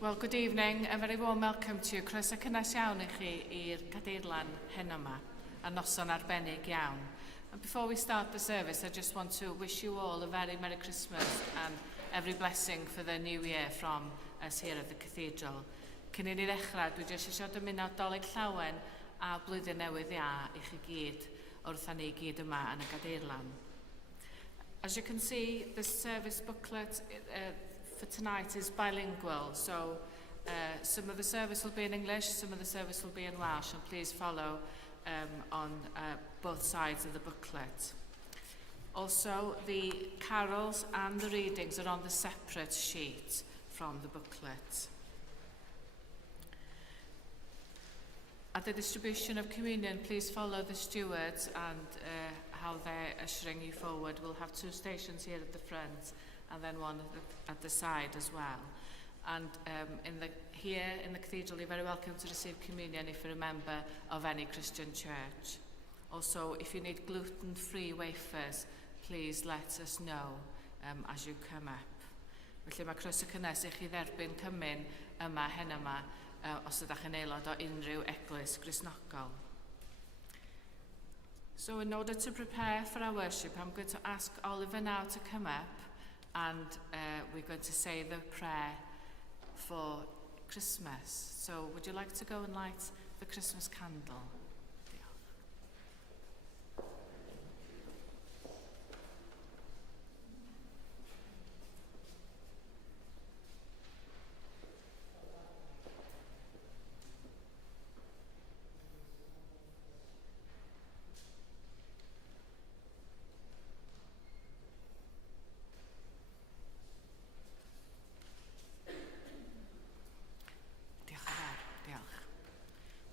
Well, good evening. A very warm welcome to you. Croeso cynnes iawn i chi i'r cadeirlan hyn yma, a noson arbennig iawn. And before we start the service, I just want to wish you all a very Merry Christmas and every blessing for the new year from us here at the Cathedral. Cyn i ni ddechrau, dwi jyst eisiau dymuno Dolig Llawen a blwyddyn newydd ia i chi gyd wrth ni gyd yma yn y cadeirlan. As you can see, the service booklet for tonight is bilingual, so some of the service will be in English, some of the service will be in Welsh, and please follow on both sides of the booklet. Also, the carols and the readings are on the separate sheet from the booklet. At the distribution of communion, please follow the stewards and how they're ushering you forward. We'll have 2 stations here at the front and then one at the side as well. And here in the cathedral, you're very welcome to receive communion if you're a member of any Christian church. Also, if you need gluten-free wafers, please let us know as you come up. Felly mae croeso cynnes i chi dderbyn cymun yma, hen yma, os ydych yn aelod o unrhyw eglwys Gristnogol. So in order to prepare for our worship, I'm going to ask Oliver now to come up and we're going to say the prayer for Christmas. So would you like to go and light the Christmas candle?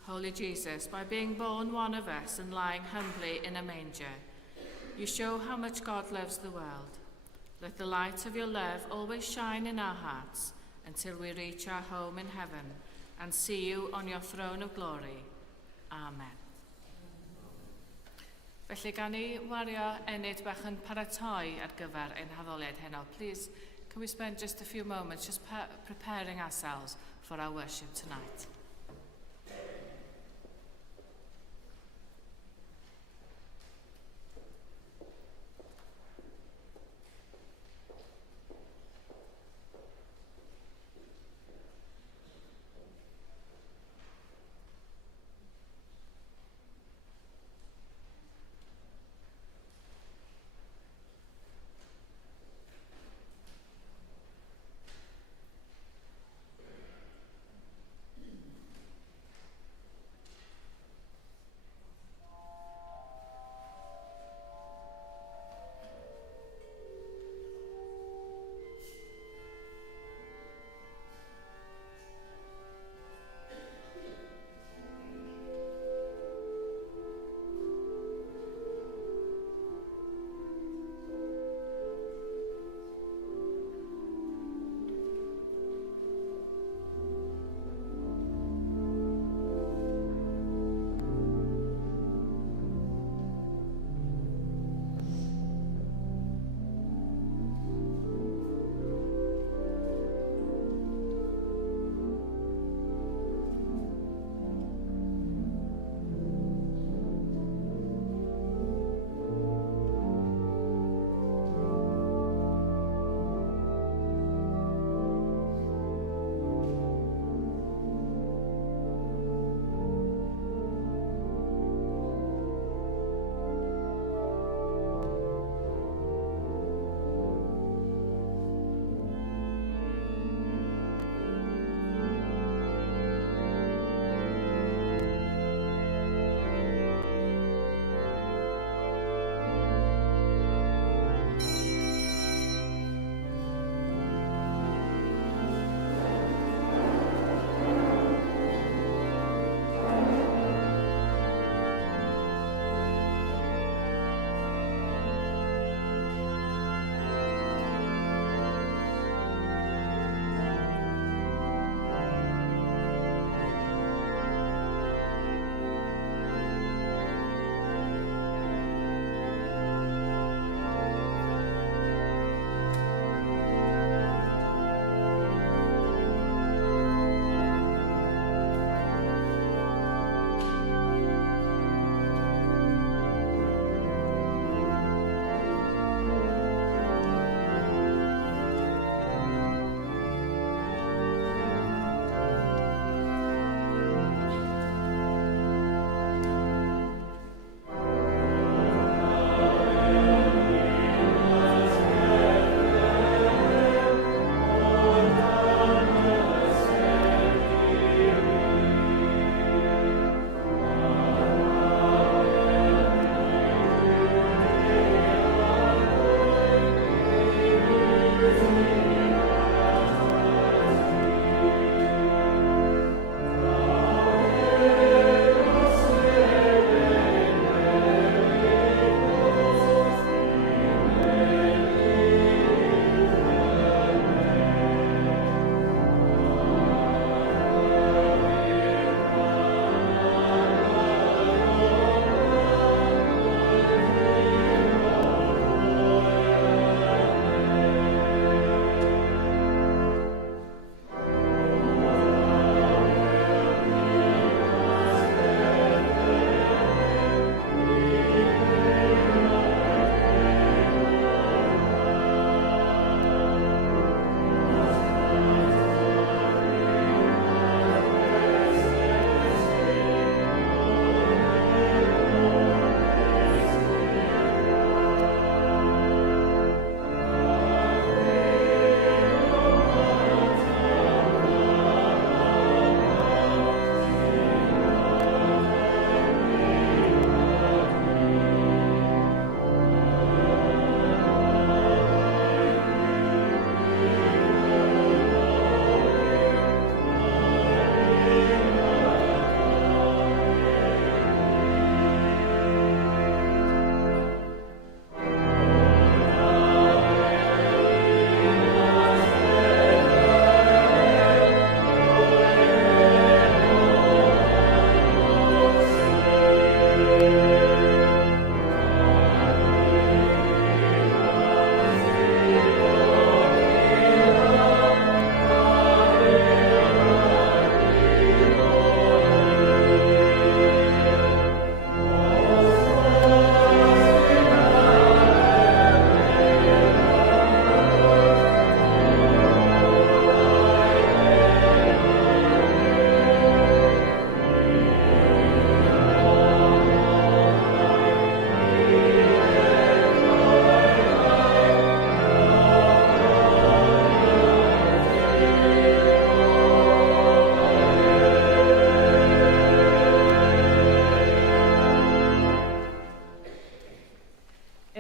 Holy Jesus, by being born one of us and lying humbly in a manger, you show how much God loves the world. Let the light of your love always shine in our hearts until we reach our home in heaven and see you on your throne of glory. Amen. Felly gan ni wario enid bach yn paratoi ar gyfer ein haddoliad heno. Please, can we spend just a few moments just preparing ourselves for our worship tonight?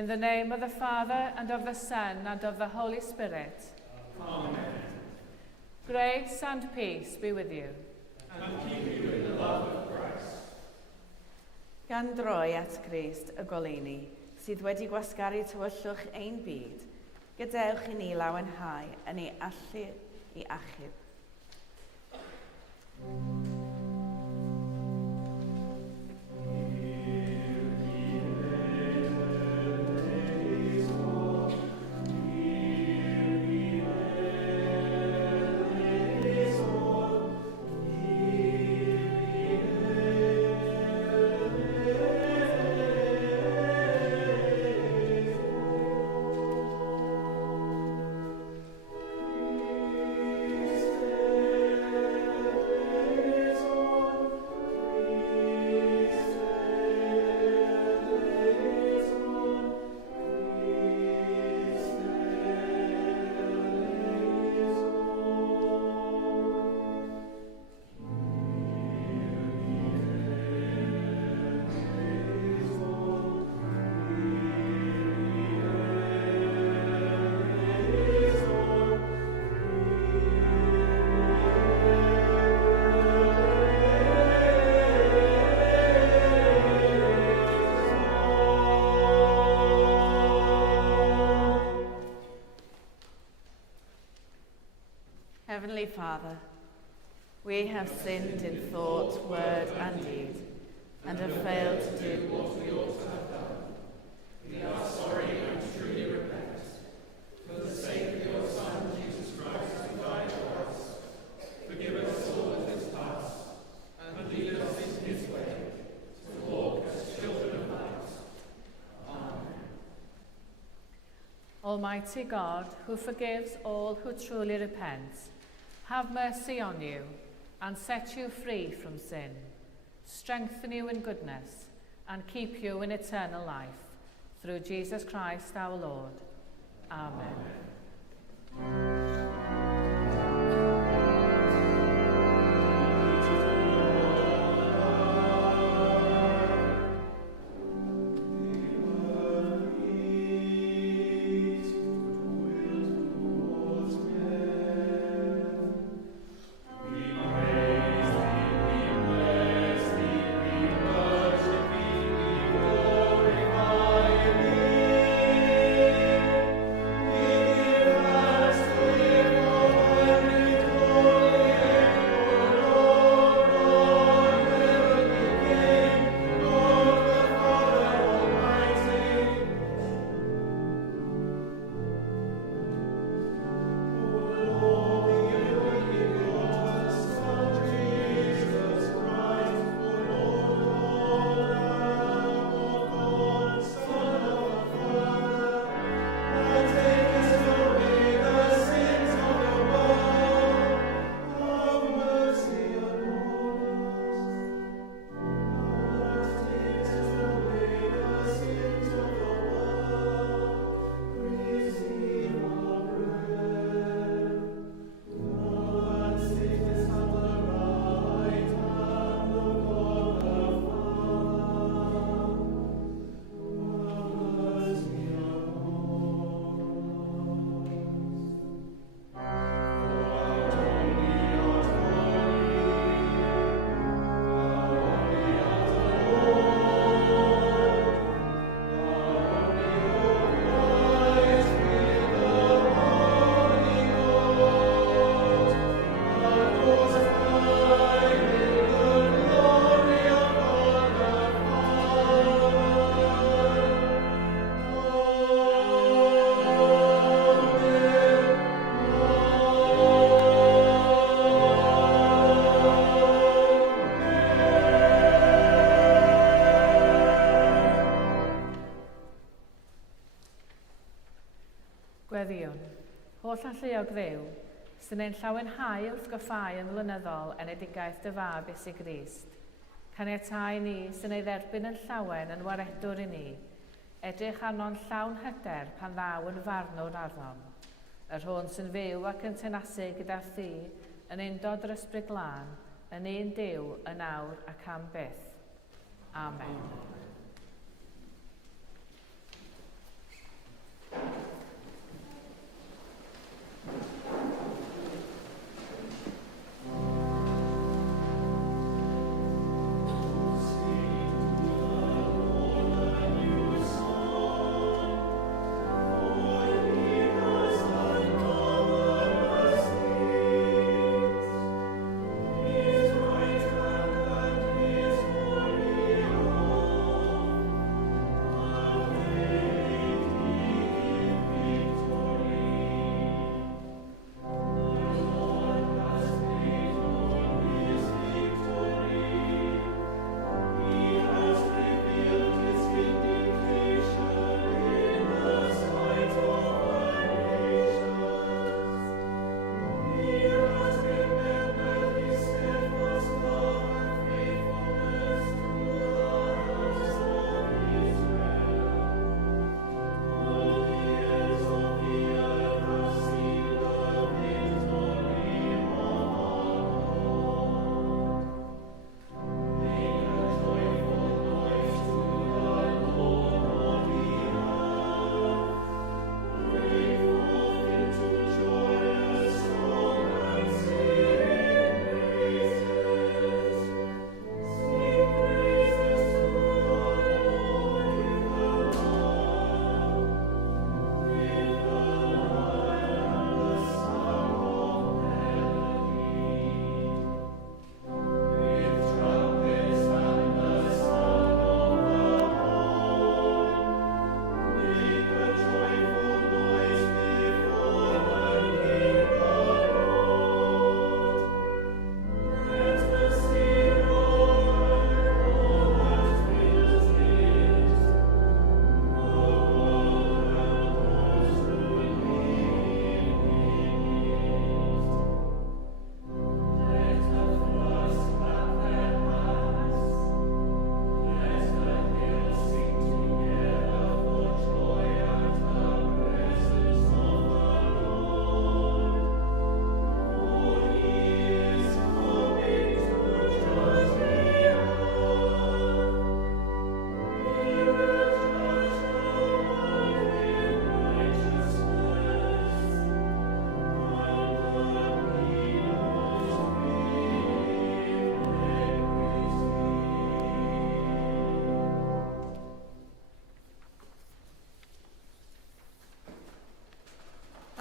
In the name of the Father, and of the Son, and of the Holy Spirit. Amen. Grace and peace be with you. And keep you in the love of Christ. Gan droi at Grist y goleuni, sydd wedi gwasgaru tywyllwch ein byd, gadewch i ni lawenhau yn ei allu i achub. Heavenly Father, we have sinned in thought, word and deed, and have failed to do what we ought to have done. We are sorry and truly repent. For the sake of your Son, Jesus Christ, who died for us, forgive us all that is past, and lead us in his way, to walk as children of light. Amen. Almighty God, who forgives all who truly repent, have mercy on you and set you free from sin, strengthen you in goodness, and keep you in eternal life. Through Jesus Christ our Lord. Amen. Gweddiwn, holl alluog ddew, sy'n ein llawenhau wrth goffau yn flynyddol enedigaeth dy fab Iesu Grist. Caniatau ni sy'n ei dderbyn yn llawen yn waredwr i ni, edrych arno'n llawn hyder pan ddaw yn farnwr arnom. Yr hwn sy'n fyw ac yn tenasu gyda thi, yn undod yr ysbryd glân, yn un Duw yn awr ac am byth. Amen.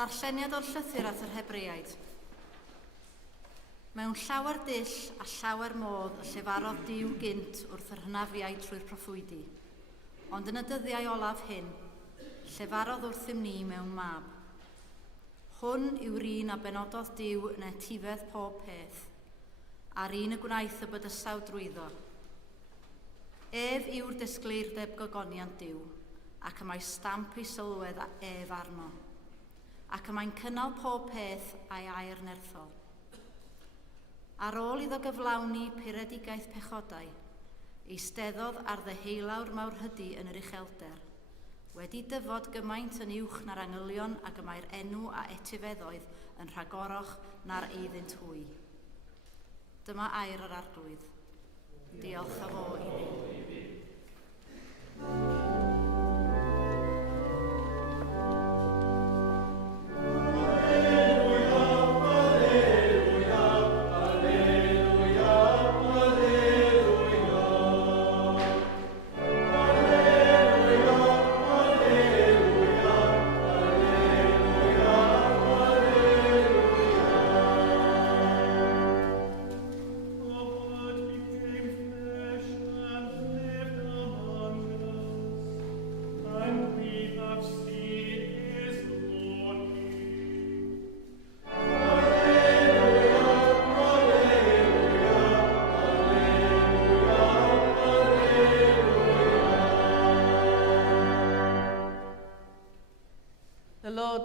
Darlleniad o'r llythyr at yr Hebreaid. Mewn llawer dull a llawer modd y llefarodd Duw gynt wrth yr hynafiaid trwy'r proffwydi, ond yn y dyddiau olaf hyn, llefarodd wrthym ni mewn mab. Hwn yw'r un a benododd Duw yn etifedd pob peth, a'r un y gwnaeth y bydysaw drwyddo. Ef yw'r disgleirdeb gogoniant Duw, ac y mae stamp ei sylwedd a ef arno, ac y mae'n cynnal pob peth a'i air nerthol. Ar ôl iddo gyflawni puredigaeth pechodau, eisteddodd ar ddeheulawr mawr hydy yn yr uchelder, wedi dyfod gymaint yn uwch na'r angylion ac y mae'r enw a etifeddoedd yn rhagoroch na'r eiddynt hwy. Dyma air yr arglwydd. Diolch a fo i fi.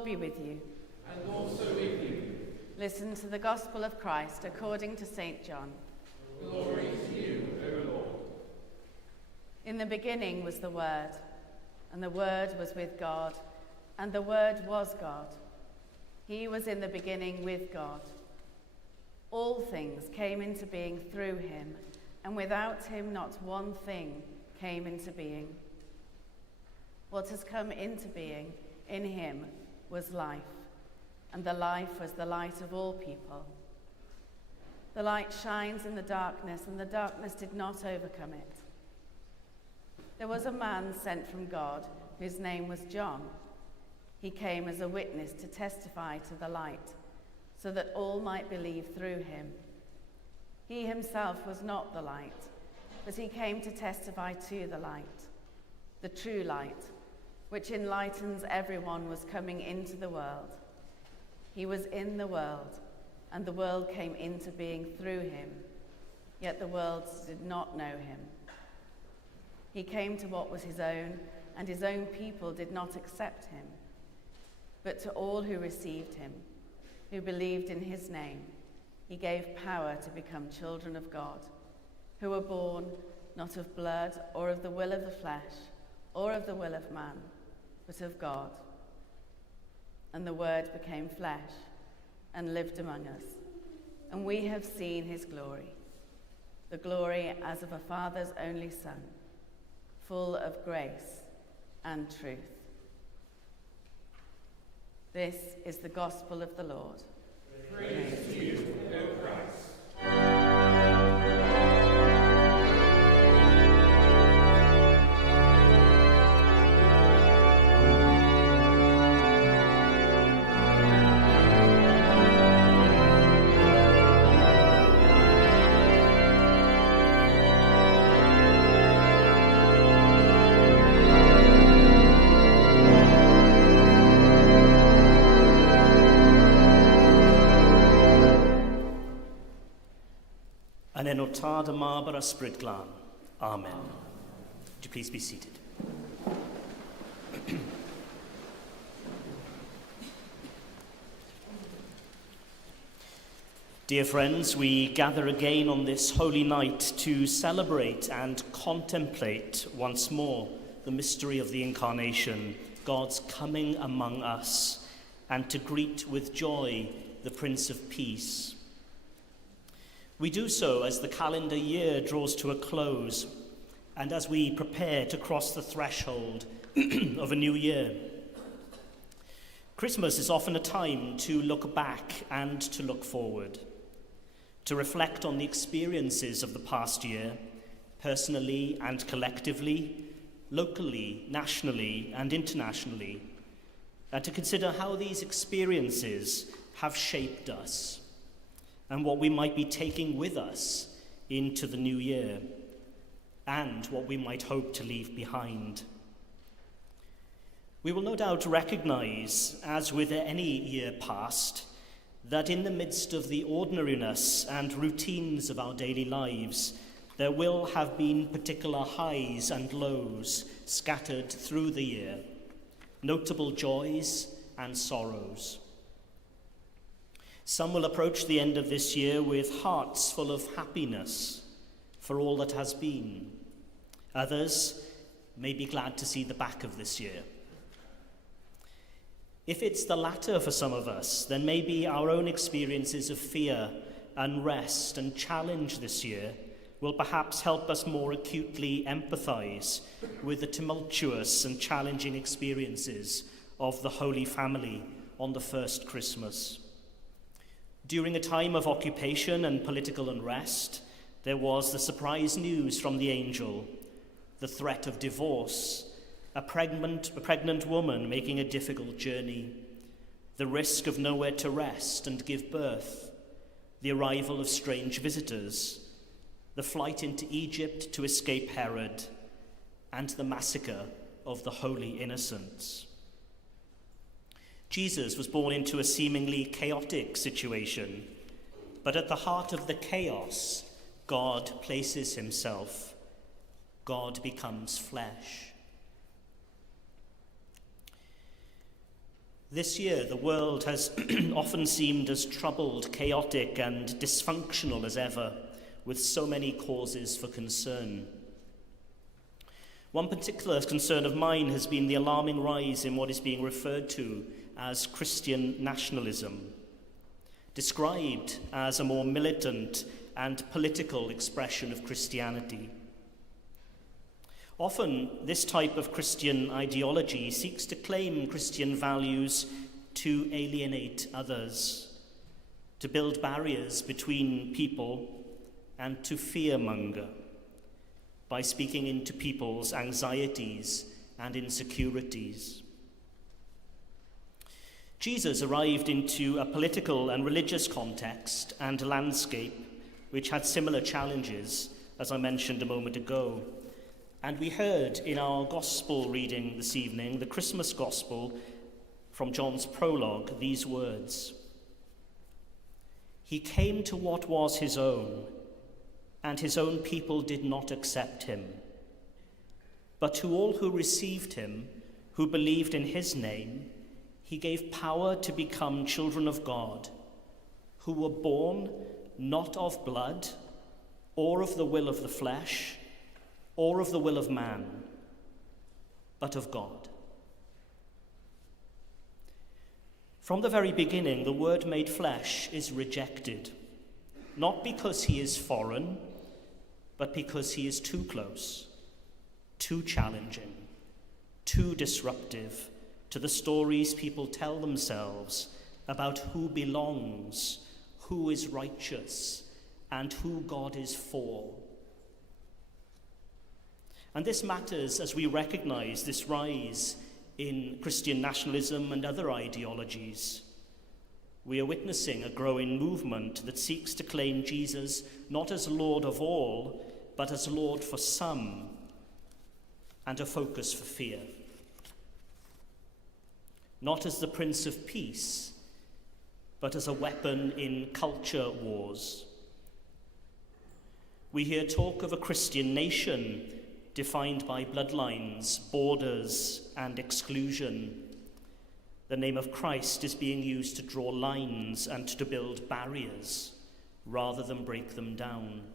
Be with you. And also with you. Listen to the Gospel of Christ according to St. John. Glory to you, O Lord. In the beginning was the Word, and the Word was with God, and the Word was God. He was in the beginning with God. All things came into being through him, and without him not one thing came into being. What has come into being in him was life, and the life was the light of all people. The light shines in the darkness, and the darkness did not overcome it. There was a man sent from God whose name was John. He came as a witness to testify to the light, so that all might believe through him. He himself was not the light, but he came to testify to the light, the true light, which enlightens everyone, was coming into the world. He was in the world, and the world came into being through him, yet the world did not know him. He came to what was his own, and his own people did not accept him. But to all who received him, who believed in his name, he gave power to become children of God, who were born not of blood or of the will of the flesh or of the will of man, but of God. And the Word became flesh and lived among us, and we have seen his glory, the glory as of a Father's only Son, full of grace and truth. This is the gospel of the Lord. Praise to you, O Christ. Yn enw Tad y Mab a'r Ysbryd Glân. Amen. Would you please be seated? Dear friends, we gather again on this holy night to celebrate and contemplate once more the mystery of the Incarnation, God's coming among us, and to greet with joy the Prince of Peace. We do so as the calendar year draws to a close and as we prepare to cross the threshold of a new year. Christmas is often a time to look back and to look forward, to reflect on the experiences of the past year, personally and collectively, locally, nationally and internationally, and to consider how these experiences have shaped us and what we might be taking with us into the new year and what we might hope to leave behind. We will no doubt recognise, as with any year past, that in the midst of the ordinariness and routines of our daily lives, there will have been particular highs and lows scattered through the year, notable joys and sorrows. Some will approach the end of this year with hearts full of happiness for all that has been. Others may be glad to see the back of this year. If it's the latter for some of us, then maybe our own experiences of fear, unrest, and challenge this year will perhaps help us more acutely empathise with the tumultuous and challenging experiences of the Holy Family on the first Christmas. During a time of occupation and political unrest, there was the surprise news from the angel, the threat of divorce, a pregnant woman making a difficult journey, the risk of nowhere to rest and give birth, the arrival of strange visitors, the flight into Egypt to escape Herod, and the massacre of the holy innocents. Jesus was born into a seemingly chaotic situation, but at the heart of the chaos, God places himself. God becomes flesh. This year, the world has often seemed as troubled, chaotic, and dysfunctional as ever, with so many causes for concern. One particular concern of mine has been the alarming rise in what is being referred to as Christian nationalism, described as a more militant and political expression of Christianity. Often, this type of Christian ideology seeks to claim Christian values to alienate others, to build barriers between people, and to fearmonger by speaking into people's anxieties and insecurities. Jesus arrived into a political and religious context and landscape which had similar challenges, as I mentioned a moment ago. And we heard in our gospel reading this evening, the Christmas gospel from John's prologue, these words: "He came to what was his own, and his own people did not accept him. But to all who received him, who believed in his name, he gave power to become children of God, who were born not of blood, or of the will of the flesh, or of the will of man, but of God." From the very beginning, the Word made flesh is rejected, not because he is foreign, but because he is too close, too challenging, too disruptive to the stories people tell themselves about who belongs, who is righteous, and who God is for. And this matters as we recognize this rise in Christian nationalism and other ideologies. We are witnessing a growing movement that seeks to claim Jesus not as Lord of all, but as Lord for some, and a focus for fear. Not as the Prince of Peace, but as a weapon in culture wars. We hear talk of a Christian nation defined by bloodlines, borders, and exclusion. The name of Christ is being used to draw lines and to build barriers rather than break them down.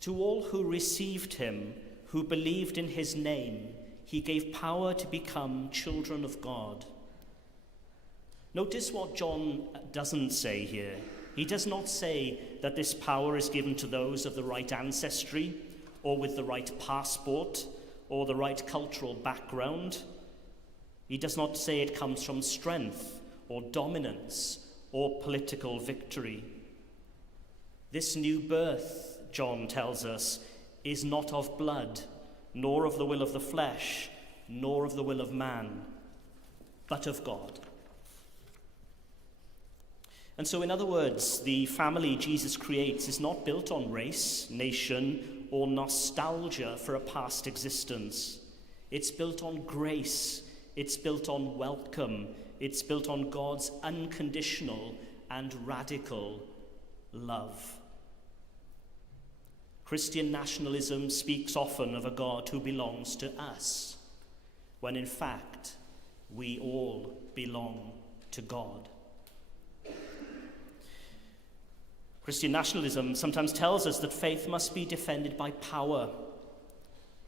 To all who received him, who believed in his name, he gave power to become children of God. Notice what John doesn't say here. He does not say that this power is given to those of the right ancestry, or with the right passport, or the right cultural background. He does not say it comes from strength, or dominance, or political victory. This new birth, John tells us, is not of blood, nor of the will of the flesh, nor of the will of man, but of God. And so, in other words, the family Jesus creates is not built on race, nation, or nostalgia for a past existence. It's built on grace, it's built on welcome, it's built on God's unconditional and radical love. Christian nationalism speaks often of a God who belongs to us, when in fact we all belong to God. Christian nationalism sometimes tells us that faith must be defended by power.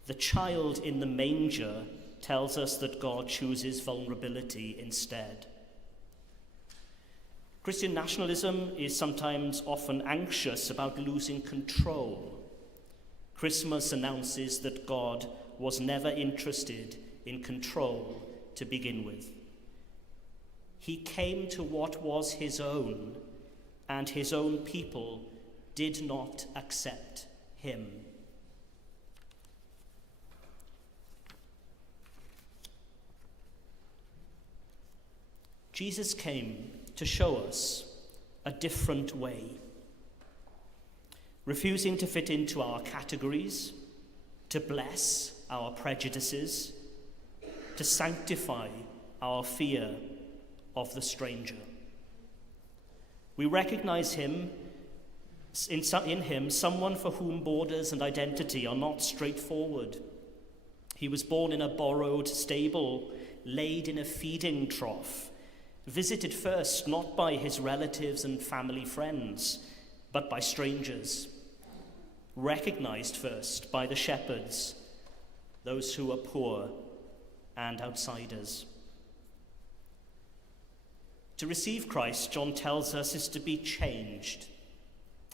The child in the manger tells us that God chooses vulnerability instead. Christian nationalism is sometimes often anxious about losing control. Christmas announces that God was never interested in control to begin with. He came to what was his own, and his own people did not accept him. Jesus came to show us a different way, refusing to fit into our categories, to bless our prejudices, to sanctify our fear of the stranger. We recognize him in him, someone for whom borders and identity are not straightforward. He was born in a borrowed stable, laid in a feeding trough, visited first not by his relatives and family friends, but by strangers, recognized first by the shepherds, those who are poor and outsiders. To receive Christ, John tells us, is to be changed.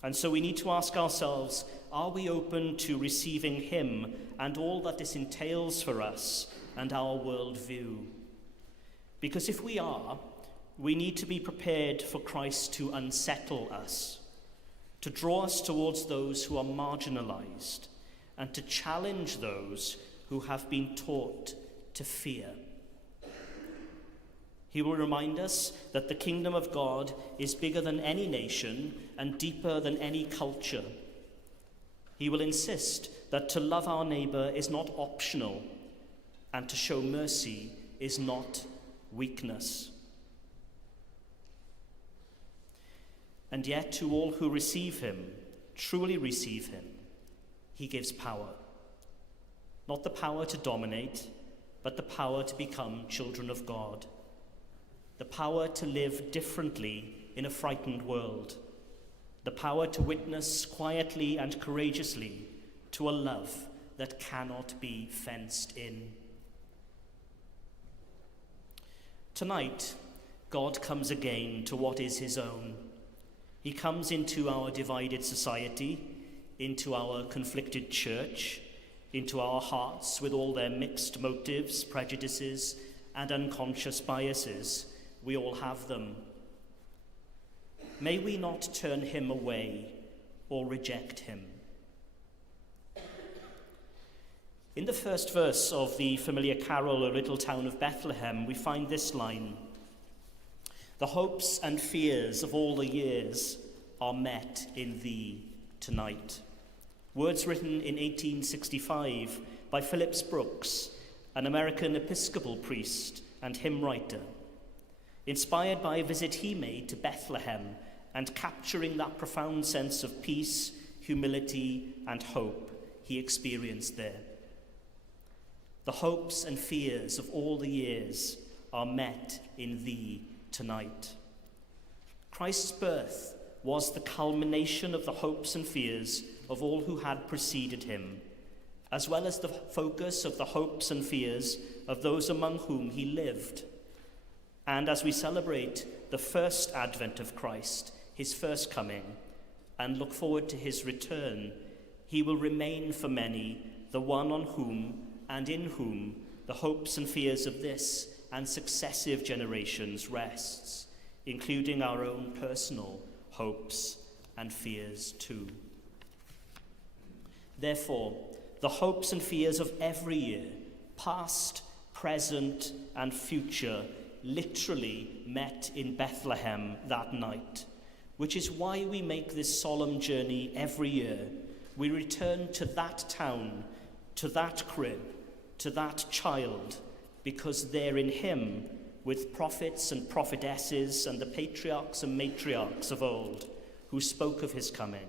And so we need to ask ourselves, are we open to receiving him and all that this entails for us and our worldview? Because if we are, we need to be prepared for Christ to unsettle us, to draw us towards those who are marginalized, and to challenge those who have been taught to fear. He will remind us that the kingdom of God is bigger than any nation and deeper than any culture. He will insist that to love our neighbor is not optional, and to show mercy is not weakness. And yet, to all who receive him, truly receive him, he gives power. Not the power to dominate, but the power to become children of God. The power to live differently in a frightened world. The power to witness quietly and courageously to a love that cannot be fenced in. Tonight, God comes again to what is his own. He comes into our divided society, into our conflicted church, into our hearts with all their mixed motives, prejudices, and unconscious biases. We all have them. May we not turn him away or reject him. In the first verse of the familiar carol, O Little Town of Bethlehem, we find this line: "The hopes and fears of all the years are met in thee tonight." Words written in 1865 by Phillips Brooks, an American Episcopal priest and hymn writer, inspired by a visit he made to Bethlehem and capturing that profound sense of peace, humility, and hope he experienced there. The hopes and fears of all the years are met in thee tonight. Christ's birth was the culmination of the hopes and fears of all who had preceded him, as well as the focus of the hopes and fears of those among whom he lived. And as we celebrate the first advent of Christ, his first coming, and look forward to his return, he will remain for many the one on whom and in whom the hopes and fears of this and successive generations rests, including our own personal hopes and fears too. Therefore, the hopes and fears of every year, past present and future, literally met in Bethlehem that night, which is why we make this solemn journey every year. We return to that town, to that crib, to that child, because there in him, with prophets and prophetesses and the patriarchs and matriarchs of old who spoke of his coming,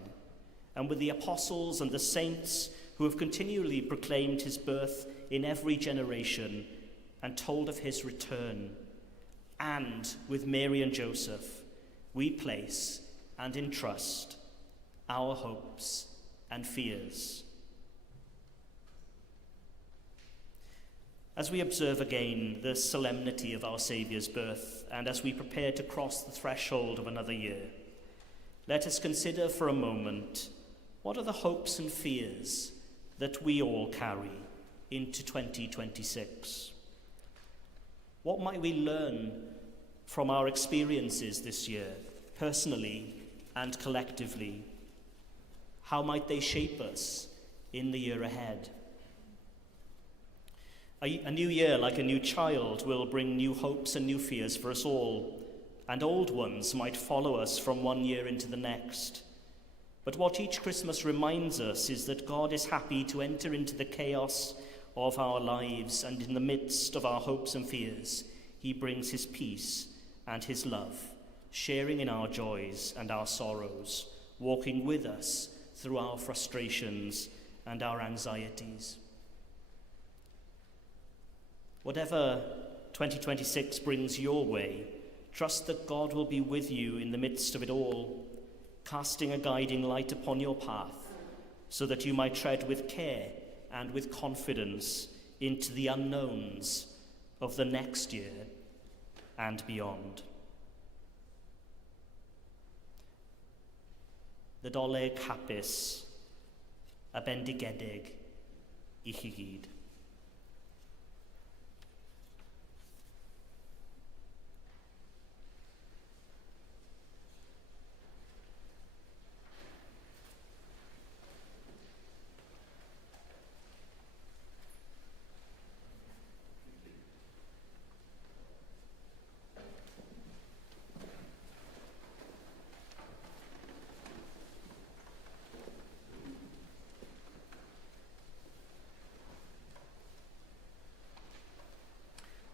and with the apostles and the saints who have continually proclaimed his birth in every generation and told of his return, and with Mary and Joseph, we place and entrust our hopes and fears. As we observe again the solemnity of our Saviour's birth, and as we prepare to cross the threshold of another year, let us consider for a moment what are the hopes and fears that we all carry into 2026. What might we learn from our experiences this year, personally and collectively? How might they shape us in the year ahead? A new year, like a new child, will bring new hopes and new fears for us all, and old ones might follow us from one year into the next. But what each Christmas reminds us is that God is happy to enter into the chaos of our lives, and in the midst of our hopes and fears, he brings his peace and his love, sharing in our joys and our sorrows, walking with us through our frustrations and our anxieties. Whatever 2026 brings your way, trust that God will be with you in the midst of it all, casting a guiding light upon your path, so that you might tread with care and with confidence into the unknowns of the next year and beyond. Nadolig hapus a bendigedig I chi gyd.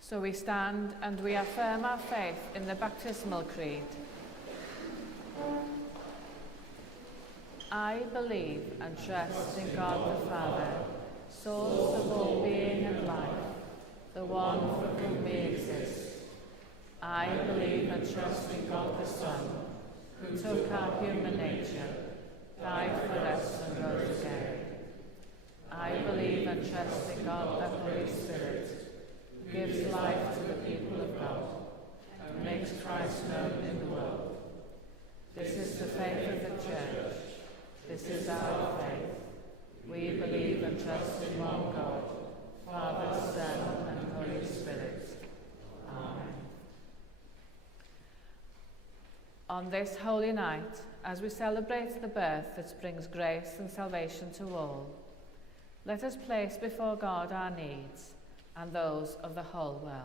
So we stand and we affirm our faith in the baptismal creed. I believe and trust in God the Father, source of all being and life, the one for whom we exist. I believe and trust in God the Son, who took our human nature, died for us and rose again. I believe and trust in God the Holy Spirit, gives life to the people of God, and makes Christ known in the world. This is the faith of the Church. This is our faith. We believe and trust in one God, Father, Son, and Holy Spirit. Amen. On this holy night, as we celebrate the birth that brings grace and salvation to all, let us place before God our needs and those of the whole world.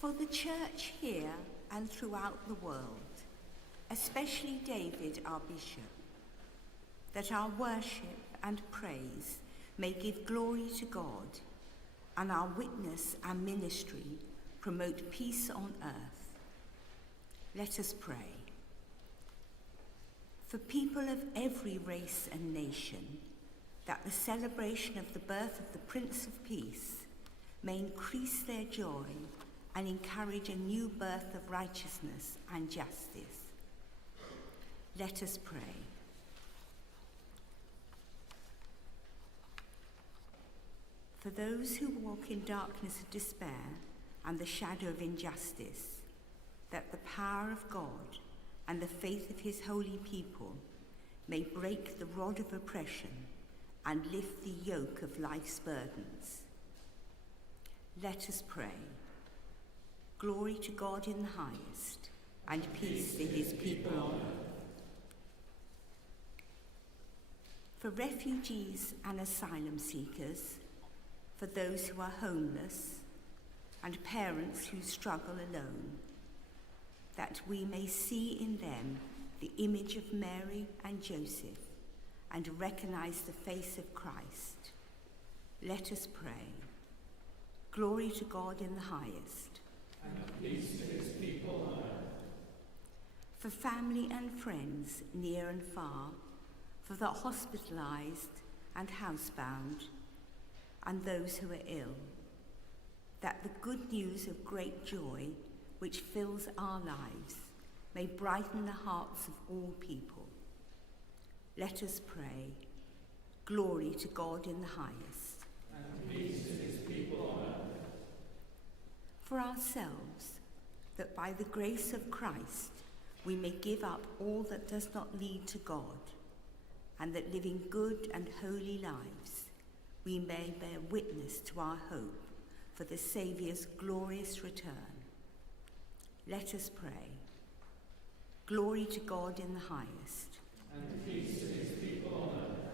For the Church here and throughout the world, especially David our Bishop, that our worship and praise may give glory to God, and our witness and ministry promote peace on earth. Let us pray. For people of every race and nation, that the celebration of the birth of the Prince of Peace may increase their joy and encourage a new birth of righteousness and justice. Let us pray. For those who walk in darkness of despair and the shadow of injustice, that the power of God and the faith of his holy people may break the rod of oppression and lift the yoke of life's burdens. Let us pray. Glory to God in the highest, and peace to his people on earth. For refugees and asylum seekers, for those who are homeless, and parents who struggle alone, that we may see in them the image of Mary and Joseph, and recognize the face of Christ. Let us pray. Glory to God in the highest, And peace to his people on earth. For family and friends near and far, for the hospitalized and housebound, and those who are ill, that the good news of great joy which fills our lives may brighten the hearts of all people. Let us pray. Glory to God in the highest. And peace to his people on earth. For ourselves, that by the grace of Christ we may give up all that does not lead to God, and that living good and holy lives we may bear witness to our hope for the Saviour's glorious return. Let us pray. Glory to God in the highest. And peace to his people on earth.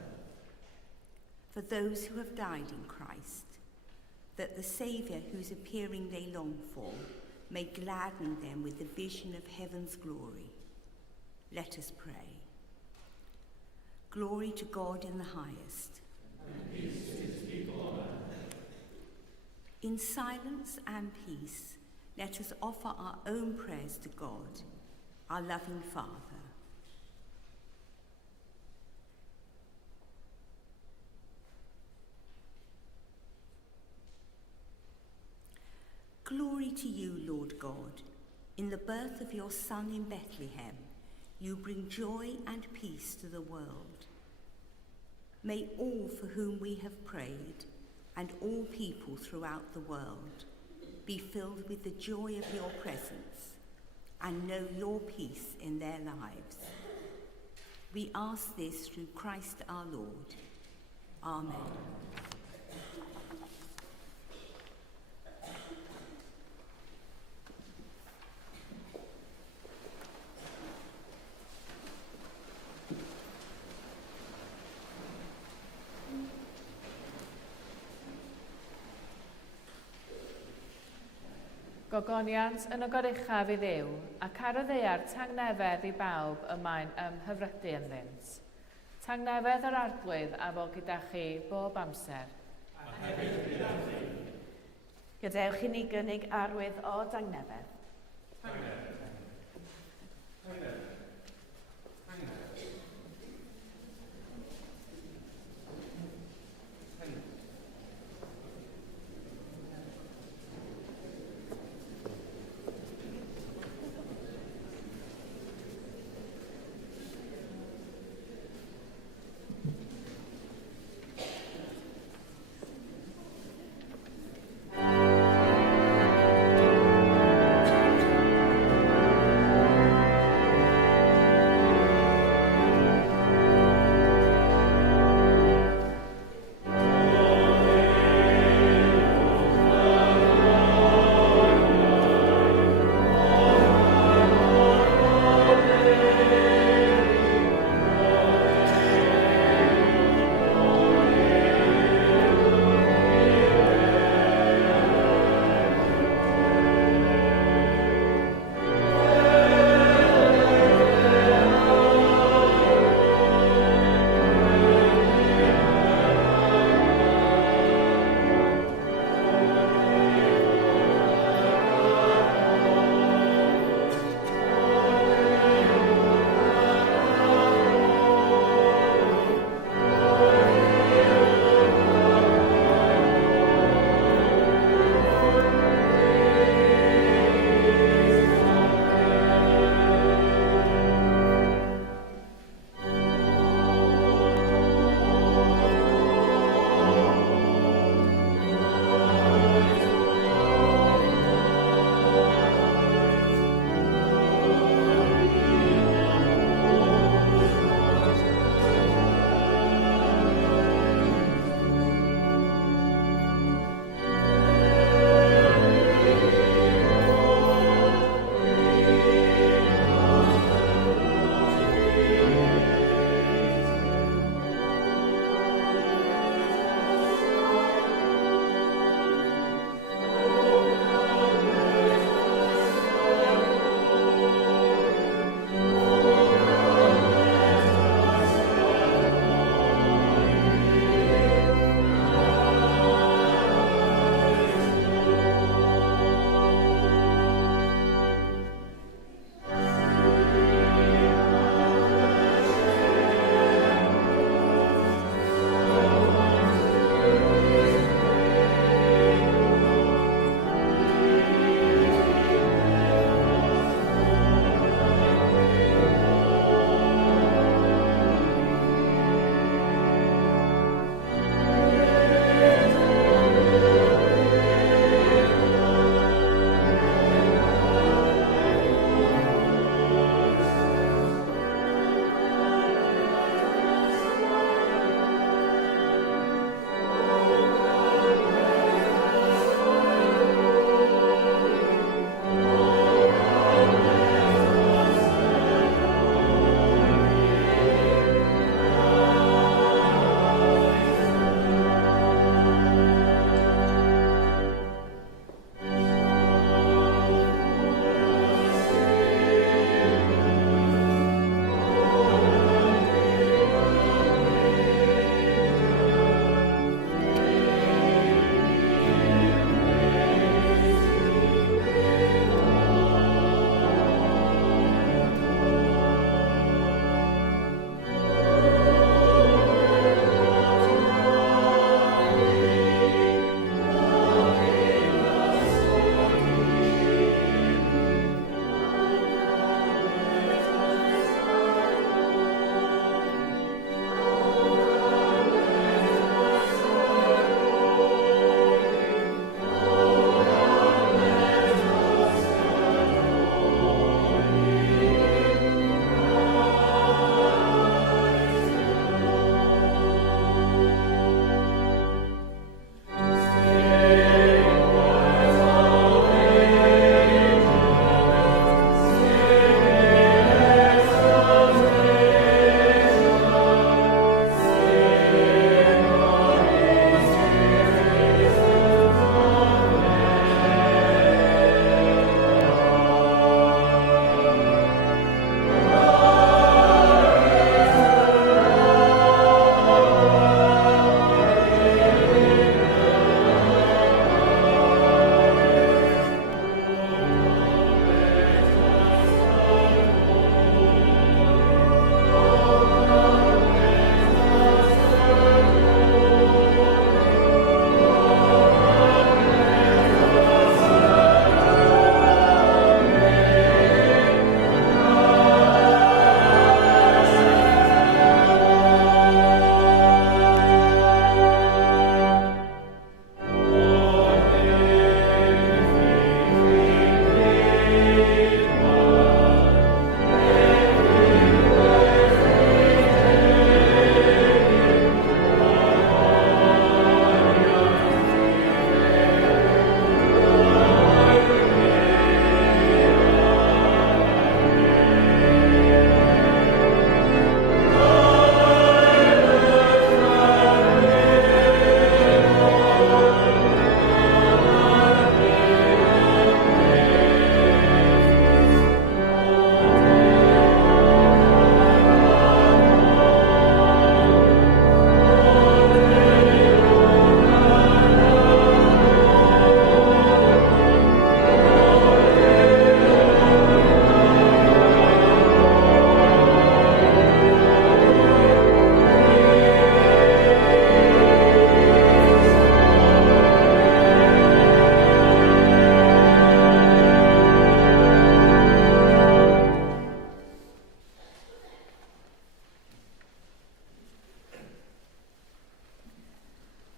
For those who have died in Christ, that the Saviour whose appearing they long for may gladden them with the vision of heaven's glory. Let us pray. Glory to God in the highest. And peace to his people on earth. In silence and peace, let us offer our own prayers to God, our loving Father. Glory to you, Lord God. In the birth of your Son in Bethlehem, you bring joy and peace to the world. May all for whom we have prayed, and all people throughout the world, be filled with the joy of your presence and know your peace in their lives. We ask this through Christ our Lord. Amen. Gogoniant yn y goruchaf i Dduw, ac ar y ddaear tangnefedd i bawb y mae'n ymhyfrydu ynddynt. Tangnefedd yr arglwydd a fo gyda chi bob amser. A hefyd gyda chi. Gadewch i ni gynnig arwydd o dangnefedd.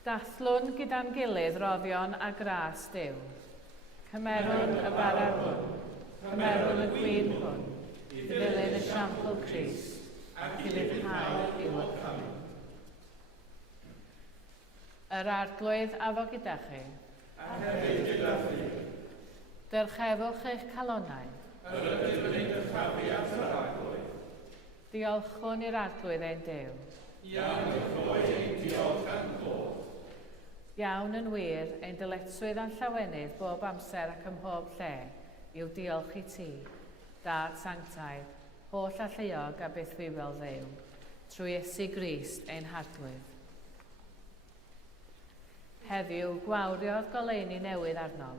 Dathlwn gyda'n gilydd roddion a gras Duw. Cymerwn y bara hwn, cymerwn y gwyn hwn, i ddilyn y siampl Crist, ac i lyfhau i'w ychwanegu. Yr arglwydd a fo gyda chi. A hefyd gyda chi. Dyrchefwch eich calonnau. Yr ydym yn dyrchafu at yr arglwydd. Diolchwn i'r arglwydd ein Duw. Iawn ydych ein diolch yn ddod. Iawn yn wir, ein dyletswydd a'n llawenydd bob amser ac ym mhob lle yw diolch i ti, Dad Sanctaidd, holl a lleog a beth fywel ddew, trwy Iesu Grist ein harglwydd. Heddiw gwawriodd goleuni newydd arnom,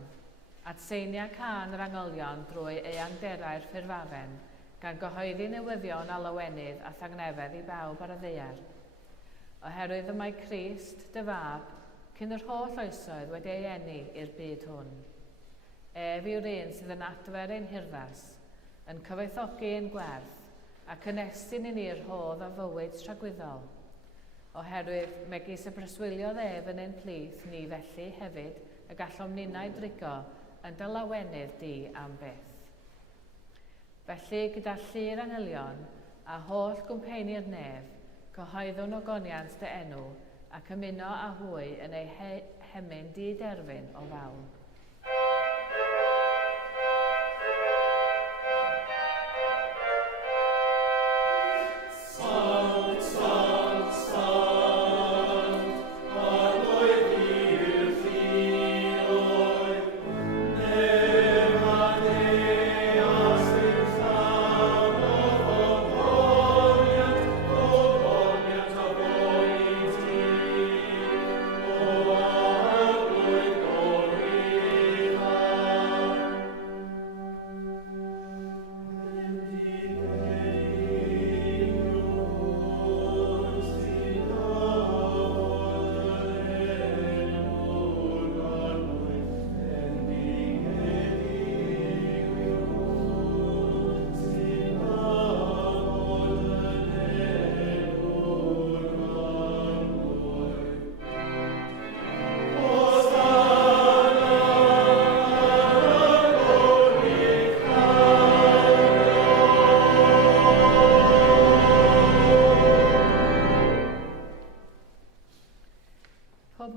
at seinia can yr angolion drwy eangderau'r ffurfafen, gan gyhoeddi newyddion a lawenydd a thangnefedd i bawb ar y ddaear. Oherwydd y mae Crist, dy fab, cyn yr holl oesoedd wedi ei eni i'r byd hwn. Ef yw'r un sydd yn adfer ein hirddas, yn cyfoethogi ein gwerth, ac yn estyn i ni'r hodd a fywyd tragwyddol. Oherwydd megis y preswyliodd ef yn ein plith ni felly hefyd y gallom ninnau drigo yn dy lawenydd di am byth. Felly gyda llir anylion a holl gwmpeini'r nef, cyhoeddwn ogoniant dy enw ac ymuno â hwy yn ei hemyn di-derfyn o fawn.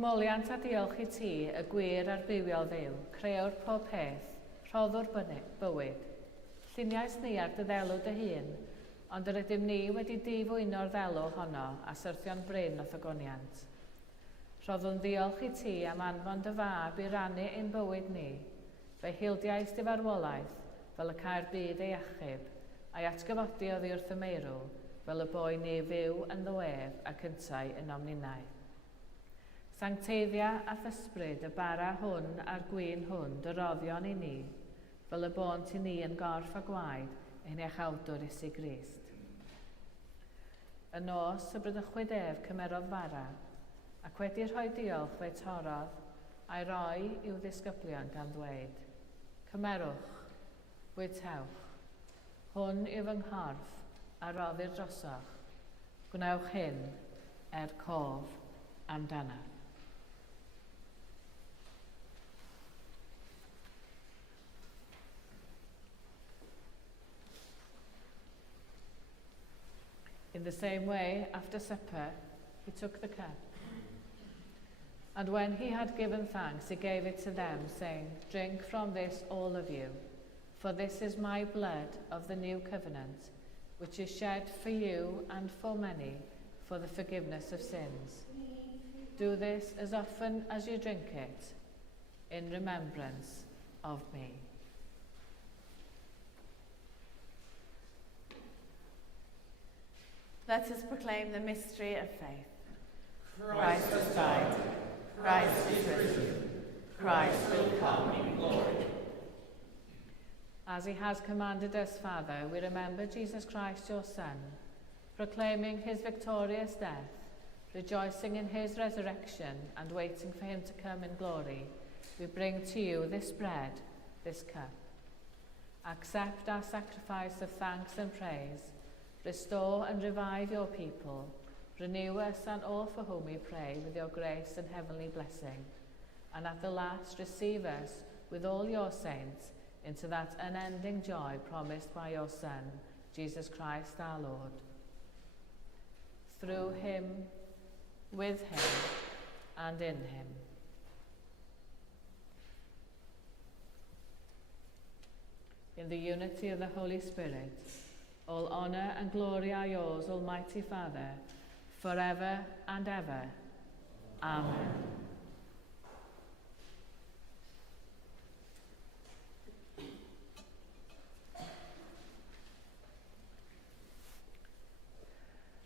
Moliant a diolch i ti, y gwir a'r bywiol ddew, creawr pob peth, rhoddwr bywyd. Lluniais ni ar dy ddelw dy hun, ond yr ydym ni wedi difwyno'r ddelw honno a syrthio'n bryn o thogoniant. Rhoddwn diolch i ti am anfon dy fab i rannu ein bywyd ni, fe hildiais dy farwolaeth fel y cael byd ei achub, a'i atgyfodi oddi wrth y meirw fel y boi ni fyw yn ddwef a cyntau yn omninnau. Sancteiddia a thysbryd y bara hwn a'r gwyn hwn dy roddion i ni, fel y bont i ni yn gorff a gwaed ein iachawdwr Iesu Grist. Y nos y brydychwyd ef cymerodd fara, ac wedi rhoi diolch fe torodd, a'i roi i'w ddisgyblion gan ddweud, cymerwch, bwytewch, hwn yw fy nghorff a roddir drosoch, gwnewch hyn cof amdana. In the same way, after supper, he took the cup. And when he had given thanks, he gave it to them, saying, "Drink from this, all of you, for this is my blood of the new covenant, which is shed for you and for many for the forgiveness of sins. Do this as often as you drink it, in remembrance of me." Let us proclaim the mystery of faith. Christ has died. Christ is risen. Christ will come in glory. As he has commanded us, Father, we remember Jesus Christ, your Son, proclaiming his victorious death, rejoicing in his resurrection, and waiting for him to come in glory. We bring to you this bread, this cup. Accept our sacrifice of thanks and praise. Restore and revive your people, Renew us and all for whom we pray with your grace and heavenly blessing, and at the last receive us with all your saints into that unending joy promised by your Son, Jesus Christ our Lord. Through him, with him, and in him. In the unity of the Holy Spirit, all honour and glory are yours, Almighty Father, forever and ever. Amen.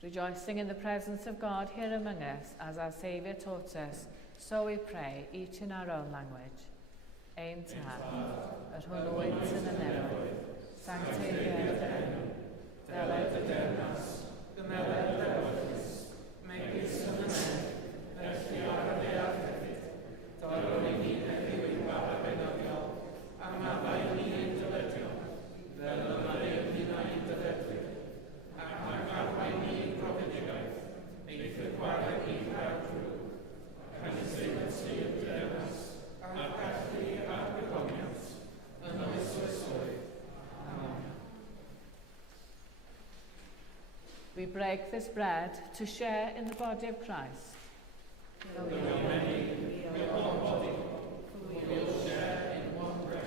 Rejoicing in the presence of God here among us, as our Saviour taught us, so we pray, each in our own language. Ein tad, yr hwn oed yn y nefoedd, sancteiddio'r enw, dyled y dernas, gymyled y gwrthus, megis yn y nef, felly ar y ddeall hefyd, dorwn i ni heddiw i'n bara benodiol, a maddau ni ein dyledio, fel y mae ein hunain ein dyledwyr, ac mae arwain ni ein profedigaeth, eith y gwareg i gael drwy, ac yn sefydlu y dernas, a gallu a'r gwyddoniaeth, yn oes oesoedd. Amen. We break this bread to share in the body of Christ. Though we are many, we are one body, we will share in one bread.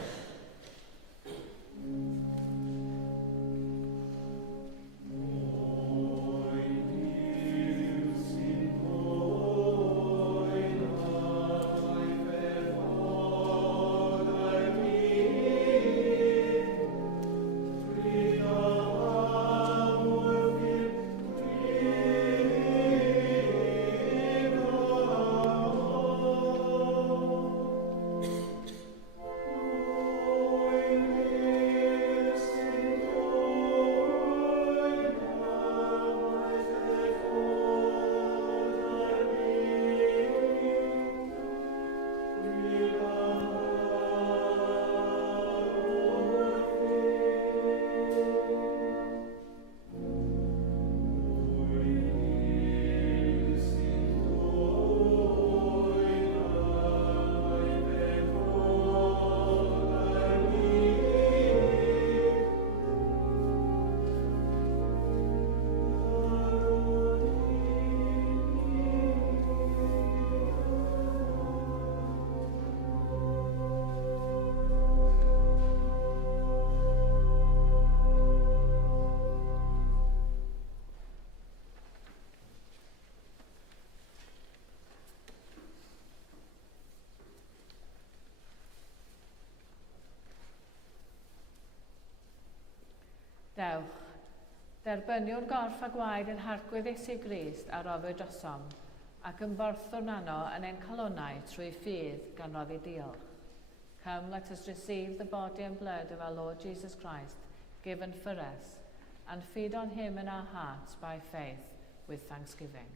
Dewch, derbyniwr gorff a gwaed yn hargwydd Iesu Grist ar ofy drosom, ac yn borthwr nano yn ein calonnau trwy ffydd gan roddi diolch. Come, let us receive the body and blood of our Lord Jesus Christ, given for us, and feed on him in our hearts by faith with thanksgiving.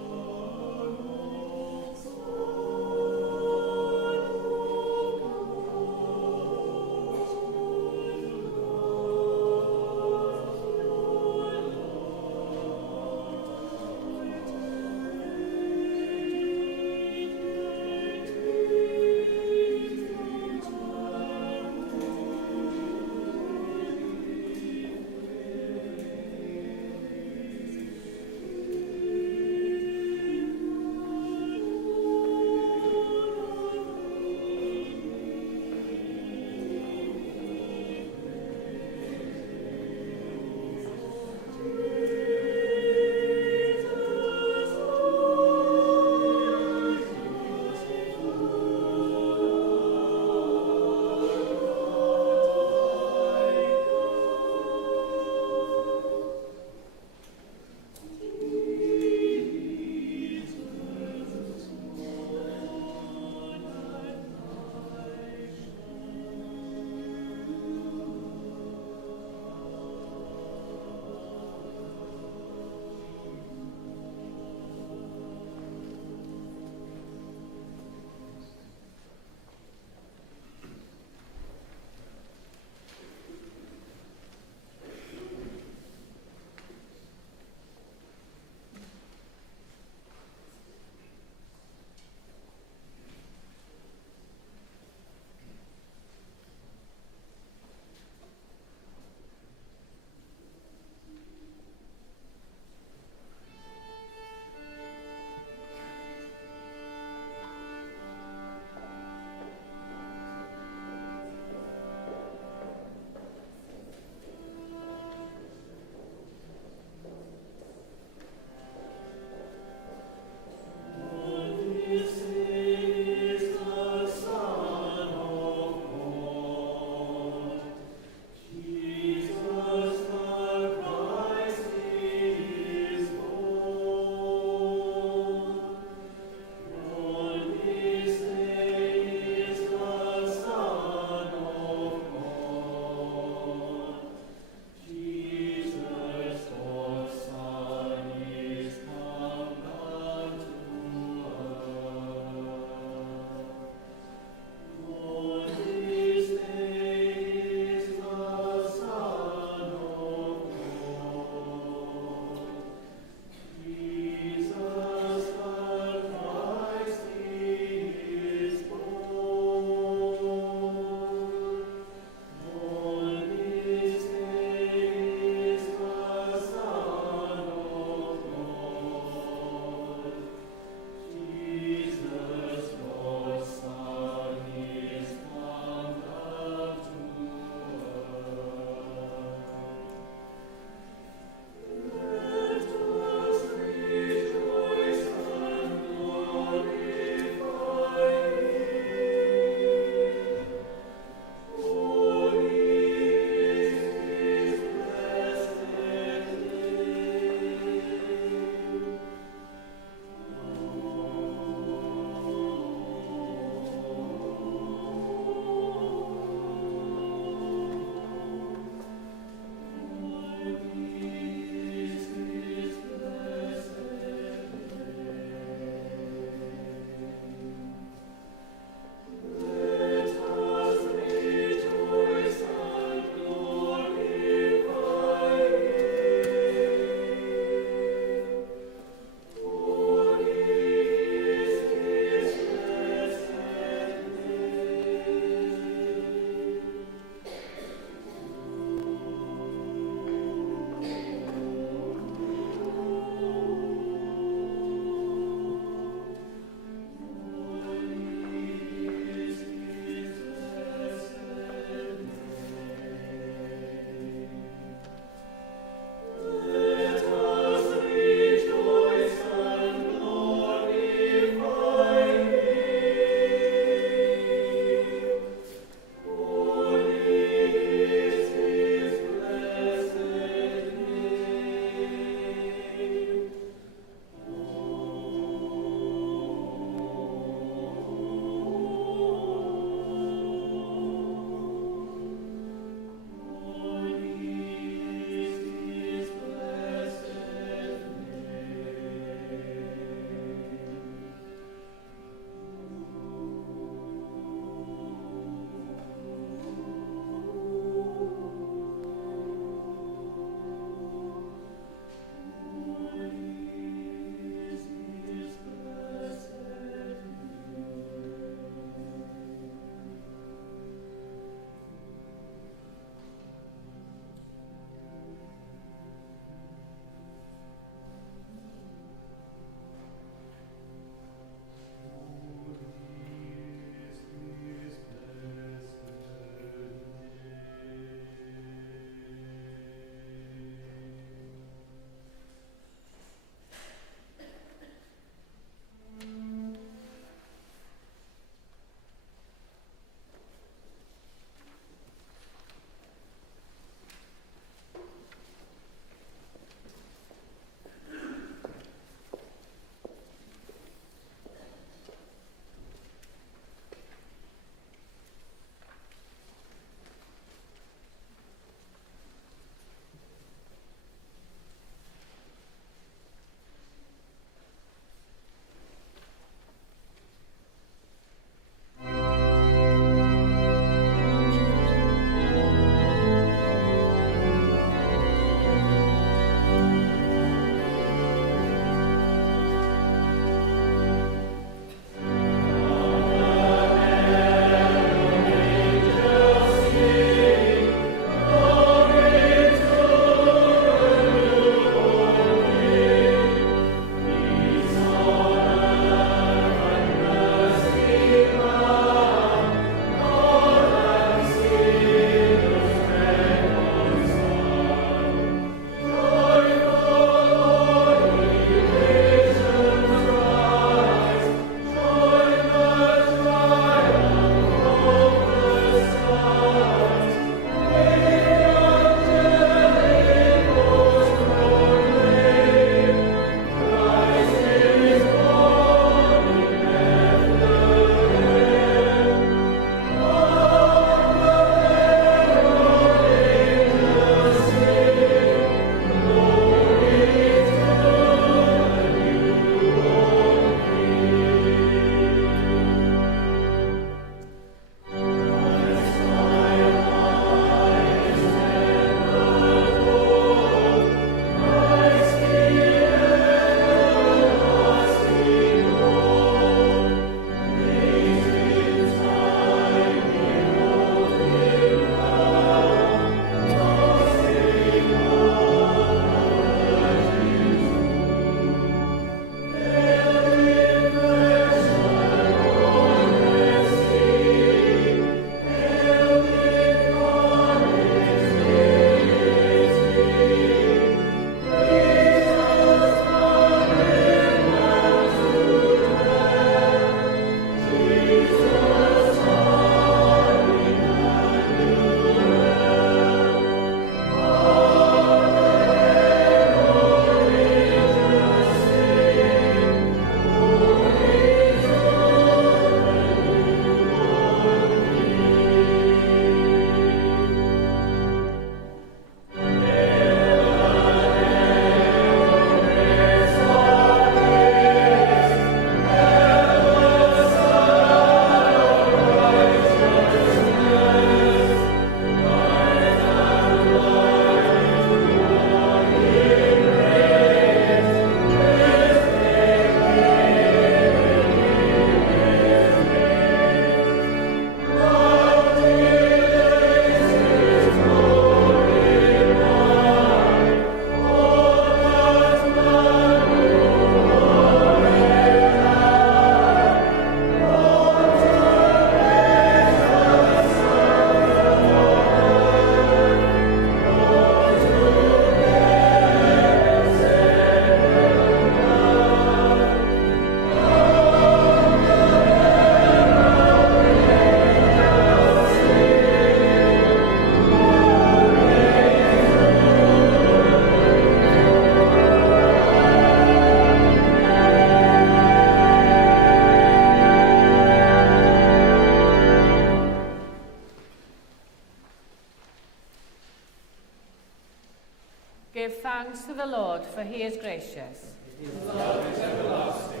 for he is gracious. His love is everlasting.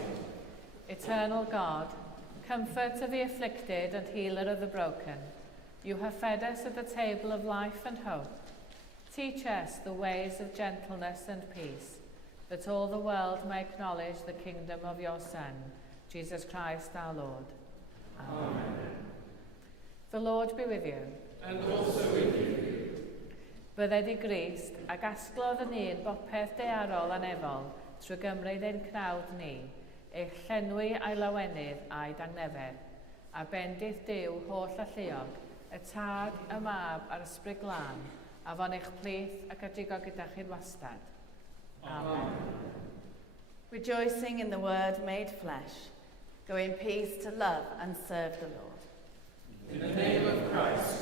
Eternal God, comfort of the afflicted and healer of the broken, you have fed us at the table of life and hope. Teach us the ways of gentleness and peace, that all the world may acknowledge the kingdom of your Son, Jesus Christ our Lord. Amen. The Lord be with you. And also with you. Bydded i Grist ac asglodd yn un bopeth dearol a nefol trwy gymryd ein cnawd ni, eich llenwi a'i lawenydd a'i dangnefedd, a bendith Duw holl a lluog, y tad, y mab a'r ysbryd glân, a fo'n eich plith ac adigo gyda chi'n wastad. Amen. Rejoicing in the Word made flesh, go in peace to love and serve the Lord. In the name of Christ,